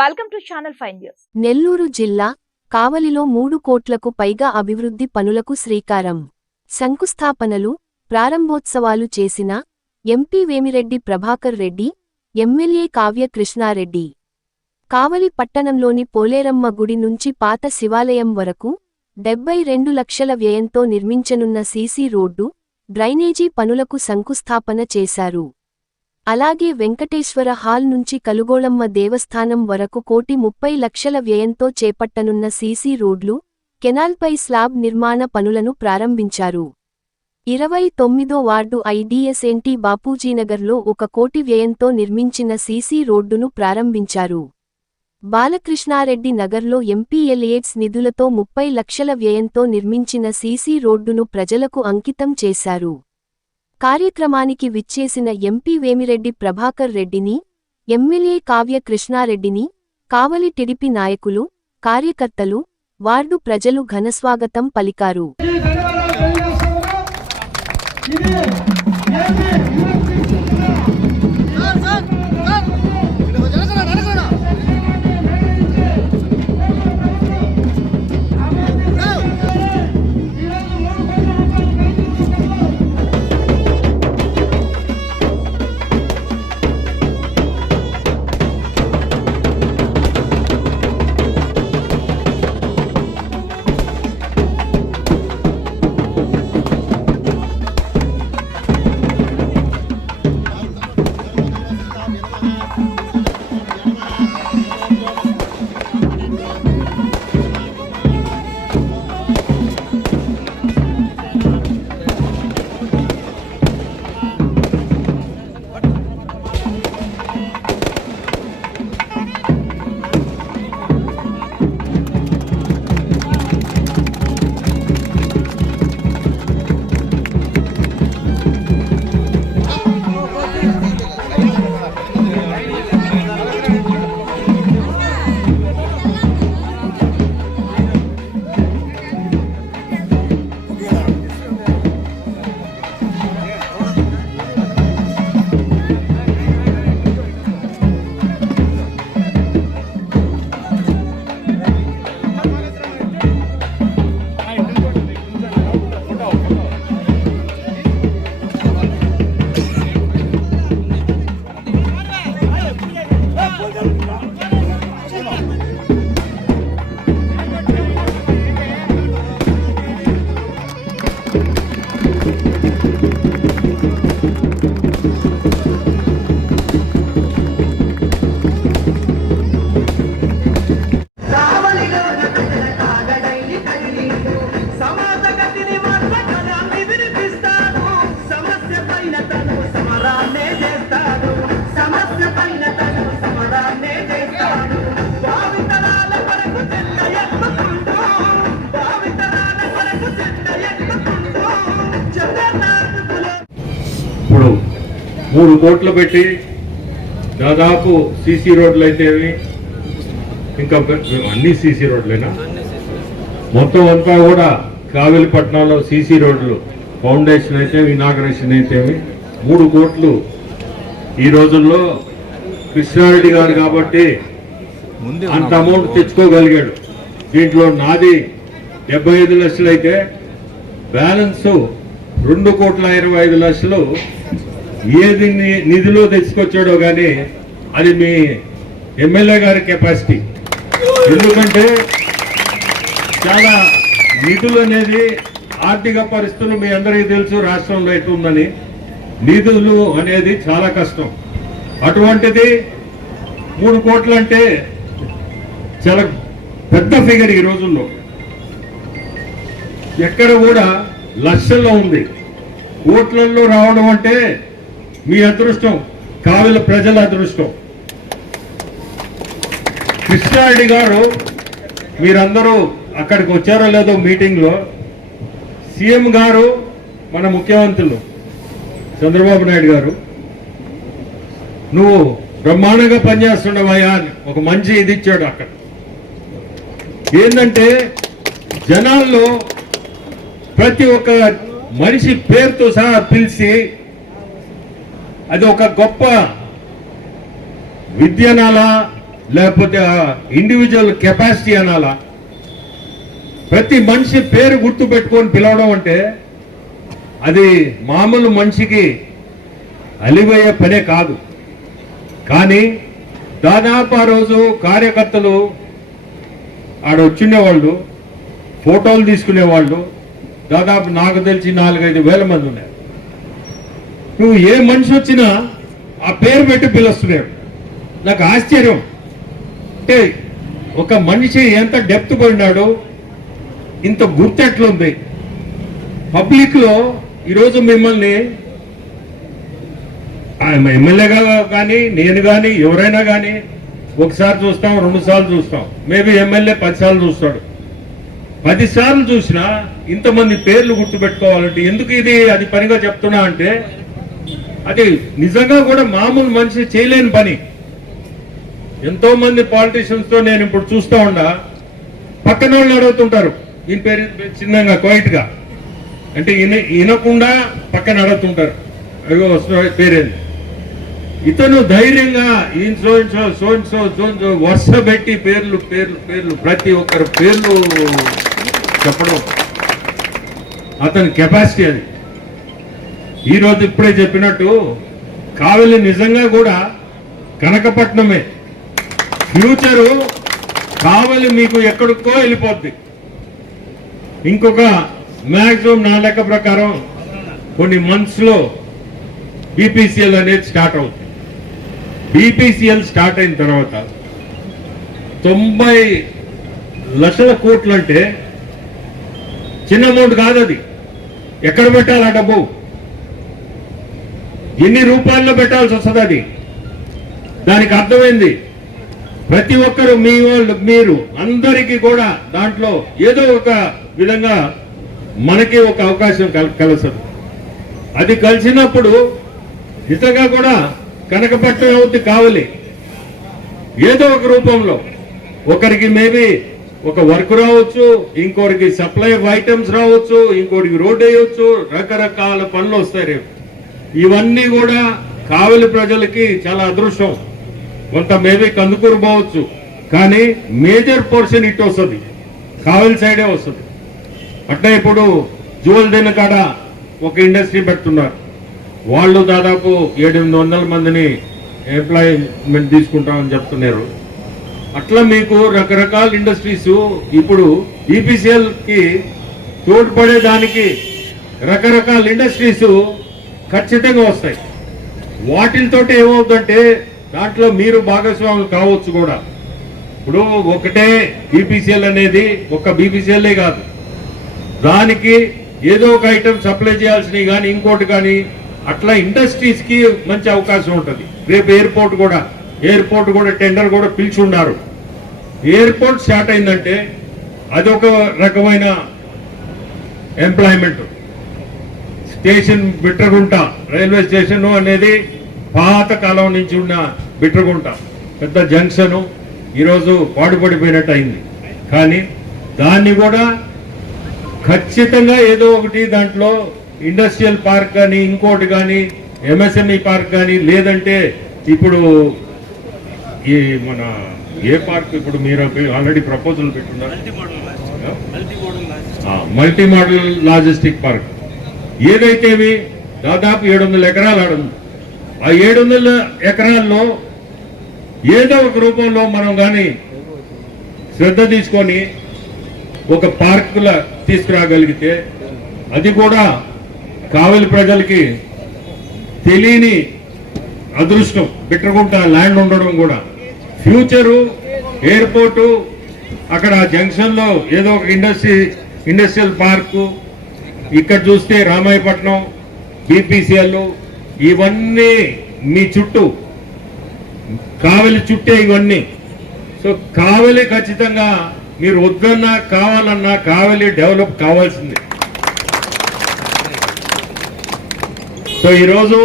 Welcome to channel 5 news. Nellore జిల్లా కావలిలో 3 కోట్లకు పైగా అభివృద్ధి పనులకు శ్రీకారం. శంకుస్థాపనలు, ప్రారంభోత్సవాలు చేసిన ఎంపీ వేమిరెడ్డి ప్రభాకర్ రెడ్డి, ఎమ్మెల్యే కావ్య కృష్ణారెడ్డి. కావలి పట్టణంలోని పోలేరమ్మ గుడి నుంచి పాత శివాలయం వరకు 72 లక్షల వ్యయంతో నిర్మించనున్న సీసీ రోడ్డు, డ్రైనేజీ పనులకు శంకుస్థాపన చేశారు. అలాగే వెంకటేశ్వర హాల్ నుంచి కలుగోళమ్మ దేవస్థానం వరకు 1,30 లక్షల వ్యయంతో చేపట్టనున్న సీసీ రోడ్లు, కెనాల్పై స్లాబ్ నిర్మాణ పనులను ప్రారంభించారు. 29వ వార్డు ఐడీఎస్ఎన్టీ బాపూజీనగర్లో 1 కోటి వ్యయంతో నిర్మించిన సీసీ రోడ్డును ప్రారంభించారు. బాలకృష్ణారెడ్డి నగర్లో ఎంపీఎల్ఏడ్స్ నిధులతో 30 లక్షల వ్యయంతో నిర్మించిన సీసీ రోడ్డును ప్రజలకు అంకితం చేశారు. కార్యక్రమానికి విచ్చేసిన ఎంపీ వేమిరెడ్డి ప్రభాకర్ రెడ్డిని, ఎమ్మెల్యే కావ్య కృష్ణారెడ్డిని, కావలి టీడీపీ నాయకులు, కార్యకర్తలు, వార్డు ప్రజలు ఘనస్వాగతం పలికారు. ఇప్పుడు 3 కోట్లు పెట్టి దాదాపు సీసీ రోడ్లు అయితే ఇంకా అన్ని సీసీ రోడ్లైనా మొత్తం అంతా కూడా కావలిపట్నంలో సీసీ రోడ్లు ఫౌండేషన్ అయితే ఇనాగరేషన్ అయితే 3 కోట్లు ఈ రోజుల్లో కృష్ణారెడ్డి గారు కాబట్టి అంత అమౌంట్ తెచ్చుకోగలిగాడు. దీంట్లో నాది 75 లక్షలు అయితే బ్యాలెన్స్ 2,25,00,000 ఏది నిధులు తెచ్చుకొచ్చాడో కానీ అది మీ ఎమ్మెల్యే గారి కెపాసిటీ. ఎందుకంటే చాలా నిధులు అనేది ఆర్థిక పరిస్థితులు మీ అందరికీ తెలుసు, రాష్ట్రంలో ఎట్లుందని నిధులు అనేది చాలా కష్టం. అటువంటిది 3 కోట్లు అంటే చాలా పెద్ద ఫిగర్ ఈ రోజుల్లో. ఎక్కడ కూడా లక్షల్లో ఉంది, కోట్లలో రావడం అంటే మీ అదృష్టం, కావలి ప్రజల అదృష్టం. కృష్ణారెడ్డి గారు మీరందరూ అక్కడికి వచ్చారో లేదో మీటింగ్లో, సీఎం గారు మన ముఖ్యమంత్రులు చంద్రబాబు నాయుడు గారు నువ్వు బ్రహ్మాండంగా పనిచేస్తుండవయ్యా అని ఒక మంచి ఇది ఇచ్చాడు. అక్కడ ఏంటంటే జనాల్లో ప్రతి ఒక్క మనిషి పేరుతో సహా పిలిచి అది ఒక గొప్ప విద్యనాలా లేకపోతే ఇండివిజువల్ కెపాసిటీ అనాలా? ప్రతి మనిషి పేరు గుర్తు పెట్టుకొని పిలవడం అంటే అది మామూలు మనిషికి అలివయ్యే పనే కాదు. కానీ దాదాపు ఆ రోజు కార్యకర్తలు ఆడ వచ్చిండేవాళ్ళు, ఫోటోలు తీసుకునేవాళ్ళు దాదాపు నాకు తెలిసి 4-5 వేల మంది ఉన్నారు. నువ్వు ఏ మనిషి వచ్చినా ఆ పేరు పెట్టి పిలుస్తున్నాడు. నాకు ఆశ్చర్యం. అంటే ఒక మనిషి ఎంత డెప్త్ పోయినాడు, ఇంత గుర్తెట్లుంది. పబ్లిక్ లో ఈరోజు మిమ్మల్ని ఎమ్మెల్యేగా కానీ నేను కానీ ఎవరైనా కానీ ఒకసారి చూస్తాం, 2 సార్లు చూస్తాం, మేబీ ఎమ్మెల్యే 10 సార్లు చూస్తాడు. 10 సార్లు చూసినా ఇంతమంది పేర్లు గుర్తుపెట్టుకోవాలంటే ఎందుకు ఇది అది పనిగా చెప్తున్నా అంటే అది నిజంగా కూడా మామూలు మనిషి చేయలేని పని. ఎంతో మంది పాలిటీషియన్స్ తో నేను ఇప్పుడు చూస్తూ ఉండా, పక్కన వాళ్ళు అడుగుతుంటారు ఈయన పేరు చిన్నగా క్వైట్ గా, అంటే వినకుండా పక్కన అడుగుతుంటారు అయ్యో పేరేంది. ఇతను ధైర్యంగా ఈయన సో వర్ష పెట్టి పేర్లు పేర్లు పేర్లు ప్రతి ఒక్కరు పేర్లు చెప్పడం అతని కెపాసిటీ. అది ఈరోజు ఇప్పుడే చెప్పినట్టు కావలి నిజంగా కూడా కనకపట్నమే. ఫ్యూచరు కావలి మీకు ఎక్కడికో వెళ్ళిపోద్ది. ఇంకొక మ్యాక్సిమం నా లెక్క ప్రకారం కొన్ని మంత్స్ లో బీపీసీఎల్ అనేది స్టార్ట్ అవుతుంది. బీపీసీఎల్ స్టార్ట్ అయిన తర్వాత 90 లక్షల కోట్లు అంటే చిన్న అమౌంట్ కాదు. అది ఎక్కడ పెట్టాలి? ఆ డబ్బు ఎన్ని రూపాయల్లో పెట్టాల్సి వస్తుంది? అది దానికి అర్థమైంది. ప్రతి ఒక్కరు మీ వాళ్ళు మీరు అందరికీ కూడా దాంట్లో ఏదో ఒక విధంగా మనకి ఒక అవకాశం కలుస్తుంది. అది కలిసినప్పుడు నిజంగా కూడా కనకపట్నం అవుద్ది కావాలి. ఏదో ఒక రూపంలో ఒకరికి మేబీ ఒక వర్క్ రావచ్చు, ఇంకోరికి సప్లై ఆఫ్ ఐటమ్స్ రావచ్చు, ఇంకోటికి రోడ్ వేయవచ్చు, రకరకాల పనులు వస్తాయి రేపు. ఇవన్నీ కూడా కావలి ప్రజలకి చాలా అదృష్టం. కొంత మేబీ కందుకూరు పోవచ్చు, కానీ మేజర్ పోర్షన్ ఇటు వస్తుంది, కావలి సైడే వస్తుంది. అట్లా ఇప్పుడు జూవల్ దిన కాడ ఒక ఇండస్ట్రీ పెడుతున్నారు. వాళ్ళు దాదాపు 700-800 మందిని ఎంప్లాయ్మెంట్ తీసుకుంటామని చెప్తున్నారు. అట్లా మీకు రకరకాల ఇండస్ట్రీస్ ఇప్పుడు ఈపీసీఎల్ కి తోడ్పడేదానికి రకరకాల ఇండస్ట్రీస్ ఖచ్చితంగా వస్తాయి. వాటితో ఏమవుతుందంటే దాంట్లో మీరు భాగస్వాములు కావచ్చు కూడా. ఇప్పుడు ఒకటే బీపీసీఎల్ అనేది ఒక బీపీసీఎల్ కాదు, దానికి ఏదో ఒక ఐటమ్ సప్లై చేయాల్సినవి కానీ ఇంకోటి కానీ అట్లా ఇండస్ట్రీస్ కి మంచి అవకాశం ఉంటుంది. రేపు ఎయిర్పోర్ట్ కూడా టెండర్ కూడా పిలిచి ఉన్నారు. ఎయిర్పోర్ట్ స్టార్ట్ అయిందంటే అదొక రకమైన employment. Station Bitragunta railway station అనేది పాత కాలం నుంచి ఉన్న బిట్రగుంట పెద్ద జంక్షన్ ఈరోజు పాడుపడిపోయినట్టు అయింది. కానీ దాన్ని కూడా ఖచ్చితంగా ఏదో ఒకటి దాంట్లో ఇండస్ట్రియల్ పార్క్ కానీ ఇంకోటి కానీ ఎంఎస్ఎంఈ పార్క్ కానీ లేదంటే ఇప్పుడు ఈ మన ఏ పార్క్ ఇప్పుడు మీరు ఆల్రెడీ ప్రపోజల్ పెట్టున్నారు మల్టీ మోడల్ లాజిస్టిక్ పార్క్ ఏదైతేవి దాదాపు 700 ఎకరాలు ఆడుంది. ఆ 700 ఎకరాల్లో ఏదో ఒక రూపంలో మనం కానీ శ్రద్ధ తీసుకొని ఒక పార్కులా తీసుకురాగలిగితే అది కూడా కావలి ప్రజలకి తెలియని అదృష్టం. బిట్రగుంట ల్యాండ్ ఉండడం కూడా ఫ్యూచరు ఎయిర్పోర్టు అక్కడ జంక్షన్ లో ఏదో ఒక ఇండస్ట్రియల్ పార్కు, ఇక్కడ చూస్తే రామాయపట్నం బీపీసీఎల్ ఇవన్నీ మీ చుట్టూ కావలి చుట్టే ఇవన్నీ. సో కావలి ఖచ్చితంగా మీరు వద్దన్నా కావాలన్నా కావలి డెవలప్ కావాల్సింది. సో ఈరోజు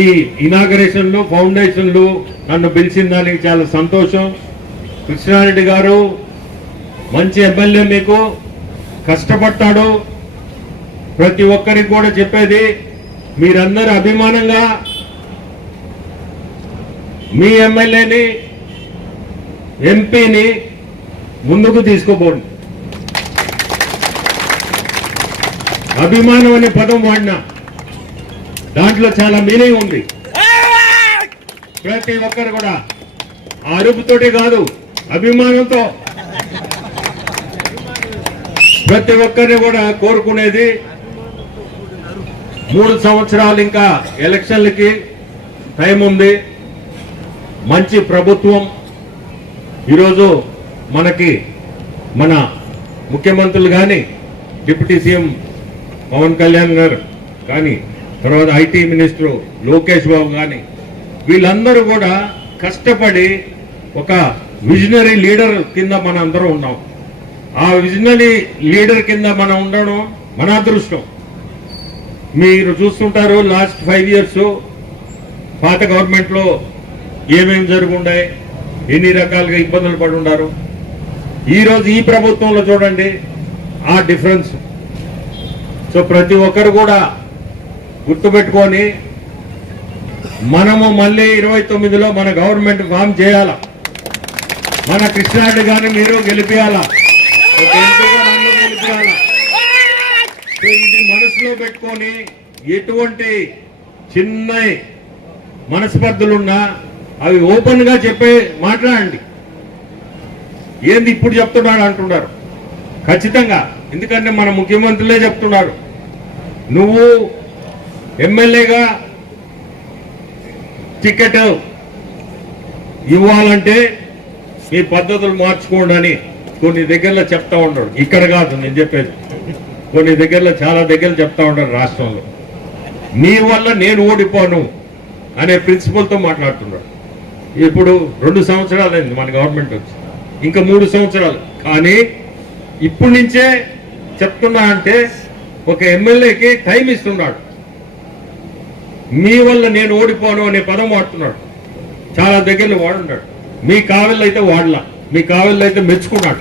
ఈ ఇనాగరేషన్లు ఫౌండేషన్లు నన్ను పిలిచిన దానికి చాలా సంతోషం. కృష్ణారెడ్డి గారు మంచి ఎమ్మెల్యే, మీకు కష్టపడతాడు. ప్రతి ఒక్కరికి కూడా చెప్పేది మీరందరూ అభిమానంగా మీ ఎమ్మెల్యేని ఎంపీని ముందుకు తీసుకోబోండి. అభిమానం అనే పదం వాడినా దాంట్లో చాలా మీనింగ్ ఉంది. ప్రతి ఒక్కరు కూడా అరుపుతోటి కాదు, అభిమానంతో ప్రతి ఒక్కరిని కూడా కోరుకునేది 3 సంవత్సరాలు ఇంకా ఎలక్షన్లకి టైం ఉంది. మంచి ప్రభుత్వం ఈరోజు మనకి మన ముఖ్యమంత్రులు కానీ, డిప్యూటీ సీఎం పవన్ కళ్యాణ్ గారు కానీ, తర్వాత ఐటీ మినిస్టర్ లోకేష్ బాబు కానీ, వీళ్ళందరూ కూడా కష్టపడి ఒక విజనరీ లీడర్ కింద మన అందరం ఉన్నాం. ఆ విజనరీ లీడర్ కింద మనం ఉండడం మన అదృష్టం. మీరు చూస్తుంటారు లాస్ట్ 5 ఇయర్స్ పాత గవర్నమెంట్లో ఏమేమి జరుగుండాయి, ఎన్ని రకాలుగా ఇబ్బందులు పడి ఉన్నారు. ఈరోజు ఈ ప్రభుత్వంలో చూడండి ఆ డిఫరెన్స్. సో ప్రతి ఒక్కరు కూడా గుర్తుపెట్టుకొని మనము మళ్ళీ 29లో మన గవర్నమెంట్ ఫామ్ చేయాల. మన కృష్ణారెడ్డి గారిని మీరు గెలిపియాలా, ఒక ఎంపీగా నన్ను గెలిపియాలా. సో ఇది మనసులో పెట్టుకొని ఎటువంటి చిన్న మనస్పర్ధలున్నా అవి ఓపెన్ గా చెప్పే మాట్లాడండి. ఏంది ఇప్పుడు చెప్తున్నాడు అంటున్నారు ఖచ్చితంగా. ఎందుకంటే మన ముఖ్యమంత్రులే చెప్తున్నారు, నువ్వు ఎమ్మెల్యేగా టికెట్ ఇవ్వాలంటే మీ పద్ధతులు మార్చుకోండి అని కొన్ని దగ్గరలో చెప్తా ఉంటాడు. ఇక్కడ కాదు నేను చెప్పేది, కొన్ని దగ్గరలో చాలా దగ్గర చెప్తా ఉంటారు రాష్ట్రంలో. నీ వల్ల నేను ఓడిపోను అనే ప్రిన్సిపల్తో మాట్లాడుతున్నాడు. ఇప్పుడు 2 సంవత్సరాలు అయింది మన గవర్నమెంట్ వచ్చి, ఇంకా 3 సంవత్సరాలు. కానీ ఇప్పటి నుంచే చెప్తున్నా అంటే ఒక ఎమ్మెల్యేకి టైం ఇస్తున్నాడు. మీ వల్ల నేను ఓడిపోను అనే పదం వాడుతున్నాడు. చాలా దగ్గరలో వాడున్నాడు. మీ కావెళ్ళు అయితే వాడలా, మీ కావెళ్ళు అయితే మెచ్చుకున్నాడు.